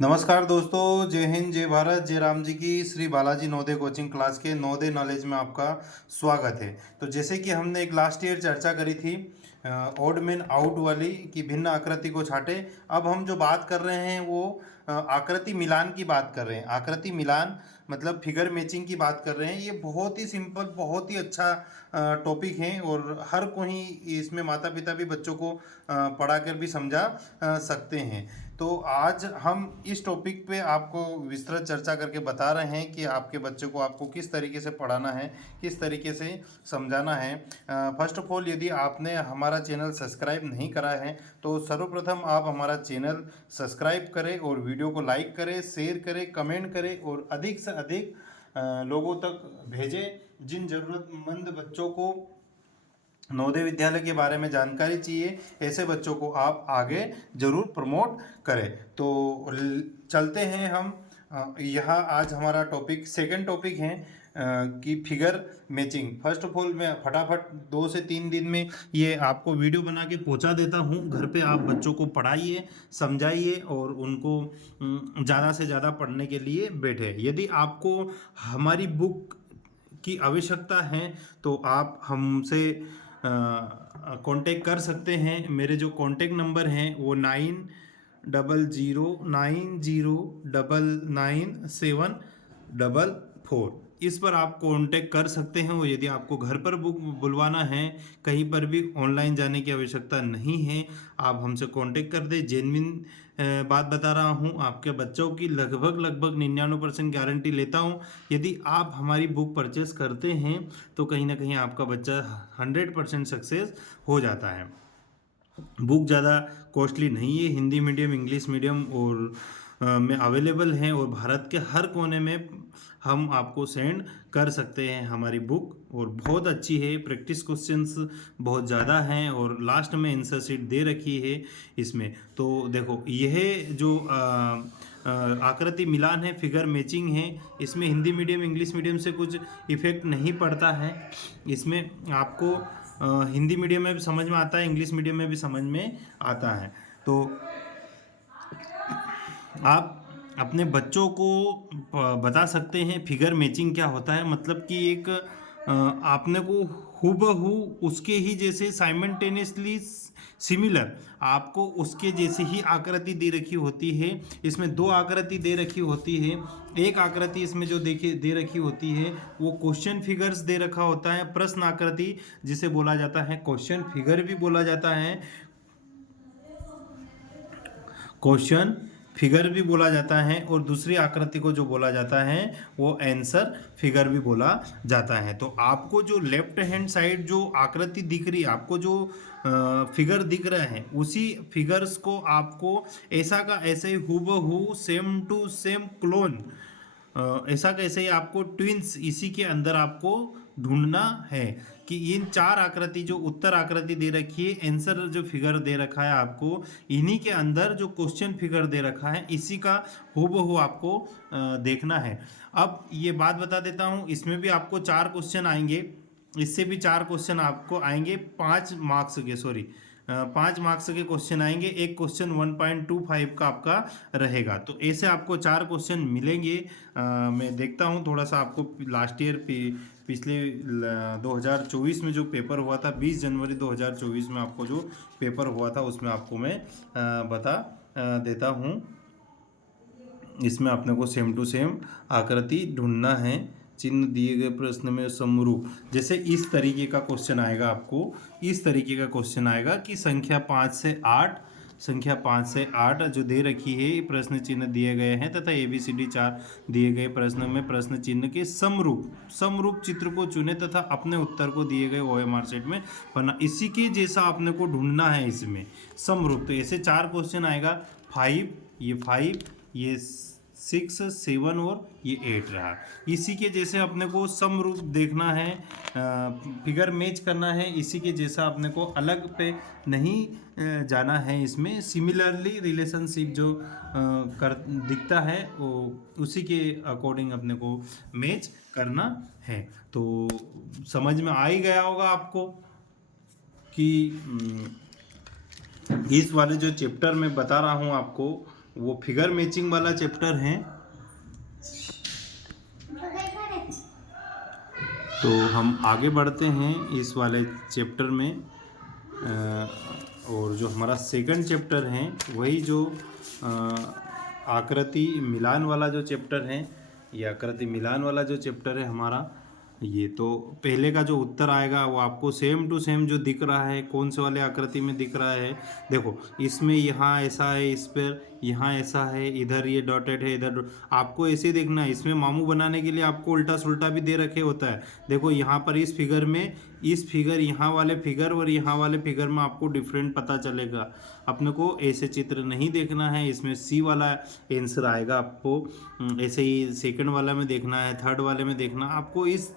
नमस्कार दोस्तों, जय हिंद, जय भारत, जय राम जी की। श्री बालाजी नवोदय कोचिंग क्लास के नवोदय नॉलेज में आपका स्वागत है। तो जैसे कि हमने एक लास्ट ईयर चर्चा करी थी ऑड मेन आउट वाली कि भिन्न आकृति को छाटे। अब हम जो बात कर रहे हैं वो आकृति मिलान की बात कर रहे हैं। आकृति मिलान मतलब फिगर मैचिंग की बात कर रहे हैं। ये बहुत ही सिंपल, बहुत ही अच्छा टॉपिक है और हर कोई इसमें माता पिता भी बच्चों को पढ़ा कर भी समझा सकते हैं। तो आज हम इस टॉपिक पे आपको विस्तृत चर्चा करके बता रहे हैं कि आपके बच्चे को आपको किस तरीके से पढ़ाना है, किस तरीके से समझाना है। फर्स्ट ऑफ ऑल, यदि आपने हमारा चैनल सब्सक्राइब नहीं करा है तो सर्वप्रथम आप हमारा चैनल सब्सक्राइब करें और वीडियो को लाइक करें, शेयर करें, कमेंट करें और अधिक से अधिक लोगों तक भेजें। जिन ज़रूरतमंद बच्चों को नवोदय विद्यालय के बारे में जानकारी चाहिए, ऐसे बच्चों को आप आगे जरूर प्रमोट करें। तो चलते हैं हम यहाँ। आज हमारा टॉपिक सेकंड टॉपिक है कि figure matching. First of all, मैं फटाफट 2 से 3 दिन में ये आपको वीडियो बना के पहुँचा देता हूँ। घर पे आप बच्चों को पढ़ाइए, समझाइए और उनको ज़्यादा से ज़्यादा पढ़ने के लिए बैठे। यदि आपको हमारी बुक की आवश्यकता है तो आप हमसे कांटेक्ट कर सकते हैं। मेरे जो कांटेक्ट नंबर हैं वो 9009099744। इस पर आप कांटेक्ट कर सकते हैं। वो यदि आपको घर पर बुक बुलवाना है, कहीं पर भी ऑनलाइन जाने की आवश्यकता नहीं है, आप हमसे कांटेक्ट कर दें। जेन्युइन बात बता रहा हूँ, आपके बच्चों की लगभग 99% गारंटी लेता हूँ। यदि आप हमारी बुक परचेस करते हैं तो कहीं ना कहीं आपका बच्चा 100% सक्सेस हो जाता है। बुक ज़्यादा कॉस्टली नहीं है, हिंदी मीडियम, इंग्लिश मीडियम और में अवेलेबल हैं और भारत के हर कोने में हम आपको सेंड कर सकते हैं हमारी बुक। और बहुत अच्छी है, प्रैक्टिस क्वेश्चंस बहुत ज़्यादा हैं और लास्ट में आंसर शीट दे रखी है इसमें। तो देखो, यह जो आकृति मिलान है, फिगर मैचिंग है, इसमें हिंदी मीडियम, इंग्लिश मीडियम से कुछ इफेक्ट नहीं पड़ता है। इसमें आपको हिंदी मीडियम में भी समझ में आता है, इंग्लिश मीडियम में भी समझ में आता है। तो आप अपने बच्चों को बता सकते हैं फिगर मैचिंग क्या होता है। मतलब कि एक आपने को हूबहू उसके ही जैसे साइमल्टेनियसली सिमिलर आपको उसके जैसे ही आकृति दे रखी होती है। इसमें 2 आकृति दे रखी होती है। एक आकृति इसमें जो देखिए दे रखी होती है वो क्वेश्चन फिगर्स दे रखा होता है, प्रश्न आकृति जिसे बोला जाता है, क्वेश्चन फिगर भी बोला जाता है, क्वेश्चन फिगर भी बोला जाता है। और दूसरी आकृति को जो बोला जाता है वो आंसर फिगर भी बोला जाता है। तो आपको जो लेफ्ट हैंड साइड जो आकृति दिख रही है, आपको जो फिगर दिख रहा है, उसी फिगर्स को आपको ऐसा का ऐसे ही हूबहू सेम टू सेम क्लोन, ऐसा कैसे ही आपको ट्विंस इसी के अंदर आपको ढूंढना है कि इन 4 आकृति जो उत्तर आकृति दे रखी है, आंसर जो फिगर दे रखा है आपको, इन्हीं के अंदर जो क्वेश्चन फिगर दे रखा है इसी का हूबहू आपको देखना है। अब ये बात बता देता हूँ, इसमें भी आपको 4 क्वेश्चन आएंगे, इससे भी 4 क्वेश्चन आपको आएंगे 5 मार्क्स के, सॉरी 5 मार्क्स के क्वेश्चन आएंगे। एक क्वेश्चन 1.25 का आपका रहेगा। तो ऐसे आपको 4 क्वेश्चन मिलेंगे। मैं देखता हूँ थोड़ा सा आपको लास्ट ईयर पिछले 2024 में जो पेपर हुआ था, 20 जनवरी 2024 में आपको जो पेपर हुआ था उसमें आपको मैं बता देता हूँ। इसमें अपने को सेम टू सेम आकृति ढूंढना है। चिन्ह दिए गए प्रश्न में समरूप, जैसे इस तरीके का क्वेश्चन आएगा, आपको इस तरीके का क्वेश्चन आएगा कि संख्या 5 से 8 जो दे रखी है, प्रश्न चिन्ह दिए गए हैं तथा ABCD 4 दिए गए प्रश्न में प्रश्न चिन्ह के समरूप चित्र को चुने तथा अपने उत्तर को दिए गए OMR शीट में बना। इसी के जैसा आपने को ढूंढना है इसमें समरूप। तो ऐसे 4 क्वेश्चन आएगा। 5, ये 6, 7 और ये 8 रहा। इसी के जैसे अपने को समरूप देखना है, फिगर मैच करना है। इसी के जैसा अपने को अलग पे नहीं जाना है। इसमें सिमिलरली रिलेशनशिप जो कर दिखता है वो उसी के अकॉर्डिंग अपने को मैच करना है। तो समझ में आ ही गया होगा आपको कि इस वाले जो चैप्टर में बता रहा हूँ आपको, वो फिगर मैचिंग वाला चैप्टर है। तो हम आगे बढ़ते हैं इस वाले चैप्टर में। और जो हमारा सेकंड चैप्टर है वही जो आकृति मिलान वाला जो चैप्टर है, ये आकृति मिलान वाला जो चैप्टर है हमारा, ये तो पहले का जो उत्तर आएगा वो आपको सेम टू सेम जो दिख रहा है, कौन से वाले आकृति में दिख रहा है, देखो इसमें यहाँ ऐसा है, इस पर यहाँ ऐसा है, इधर ये डॉटेड है, इधर आपको ऐसे देखना है। इसमें मामू बनाने के लिए आपको उल्टा सुल्टा भी दे रखे होता है। देखो यहाँ पर इस फिगर में, इस फिगर यहाँ वाले फिगर और यहाँ वाले फिगर में आपको डिफरेंट पता चलेगा। अपने को ऐसे चित्र नहीं देखना है, इसमें सी वाला आंसर आएगा आपको। ऐसे ही सेकंड वाला में देखना है, थर्ड वाले में देखना आपको। इस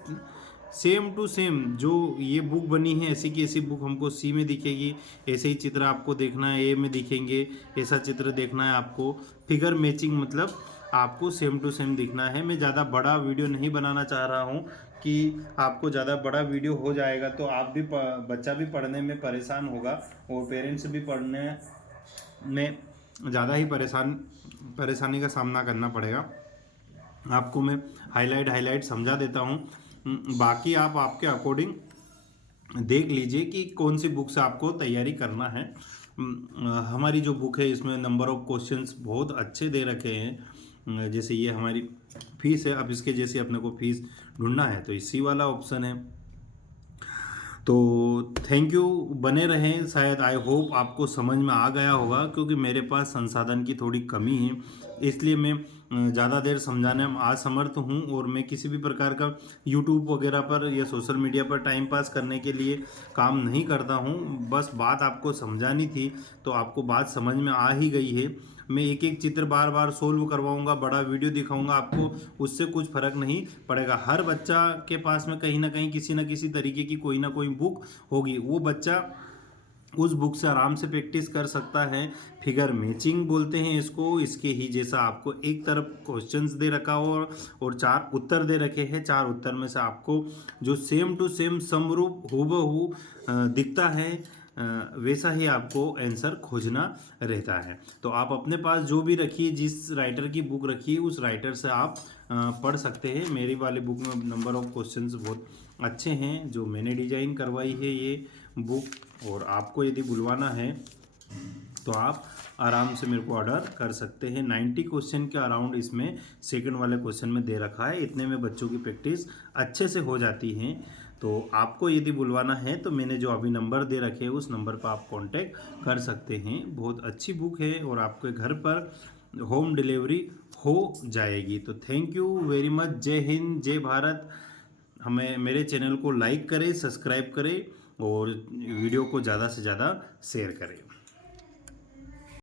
सेम टू सेम जो ये बुक बनी है ऐसी की ऐसी बुक हमको सी में दिखेगी, ऐसे ही चित्र आपको देखना है ए में दिखेंगे, ऐसा चित्र देखना है आपको। फिगर मैचिंग मतलब आपको सेम टू सेम दिखना है। मैं ज़्यादा बड़ा वीडियो नहीं बनाना चाह रहा हूँ कि आपको ज़्यादा बड़ा वीडियो हो जाएगा तो आप भी बच्चा भी पढ़ने में परेशान होगा और पेरेंट्स भी पढ़ने में ज़्यादा ही परेशानी का सामना करना पड़ेगा। आपको मैं हाईलाइट समझा देता हूँ, बाकी आप आपके अकॉर्डिंग देख लीजिए कि कौन सी बुक से आपको तैयारी करना है। हमारी जो बुक है इसमें नंबर ऑफ क्वेश्चंस बहुत अच्छे दे रखे हैं। जैसे ये हमारी फीस है, अब इसके जैसे अपने को फीस ढूंढना है तो इसी वाला ऑप्शन है। तो थैंक यू, बने रहें। शायद आई होप आपको समझ में आ गया होगा, क्योंकि मेरे पास संसाधन की थोड़ी कमी है, इसलिए मैं ज़्यादा देर समझाने में असमर्थ हूँ। और मैं किसी भी प्रकार का यूट्यूब वगैरह पर या सोशल मीडिया पर टाइम पास करने के लिए काम नहीं करता हूँ। बस बात आपको समझानी थी तो आपको बात समझ में आ ही गई है। मैं एक एक चित्र बार बार सोल्व करवाऊंगा, बड़ा वीडियो दिखाऊंगा आपको, उससे कुछ फर्क नहीं पड़ेगा। हर बच्चा के पास में कहीं ना कहीं किसी न किसी तरीके की कोई ना कोई बुक होगी, वो बच्चा उस बुक से आराम से प्रैक्टिस कर सकता है। फिगर मैचिंग बोलते हैं इसको। इसके ही जैसा आपको एक तरफ क्वेश्चंस दे रखा हो और 4 उत्तर दे रखे हैं, 4 उत्तर में से आपको जो सेम टू सेम समरूप हूबहू दिखता है वैसा ही आपको आंसर खोजना रहता है। तो आप अपने पास जो भी रखिए, जिस राइटर की बुक रखिए उस राइटर से आप पढ़ सकते हैं। मेरी वाली बुक में नंबर ऑफ क्वेश्चंस बहुत अच्छे हैं जो मैंने डिजाइन करवाई है ये बुक। और आपको यदि बुलवाना है तो आप आराम से मेरे को ऑर्डर कर सकते हैं। 90 क्वेश्चन के अराउंड इसमें सेकंड वाले क्वेश्चन में दे रखा है, इतने में बच्चों की प्रैक्टिस अच्छे से हो जाती है। तो आपको यदि बुलवाना है तो मैंने जो अभी नंबर दे रखे हैं उस नंबर पर आप कांटेक्ट कर सकते हैं। बहुत अच्छी बुक है और आपके घर पर होम डिलीवरी हो जाएगी। तो थैंक यू वेरी मच। जय हिंद, जय भारत। हमें मेरे चैनल को लाइक करें, सब्सक्राइब करें और वीडियो को ज़्यादा से ज़्यादा शेयर करें।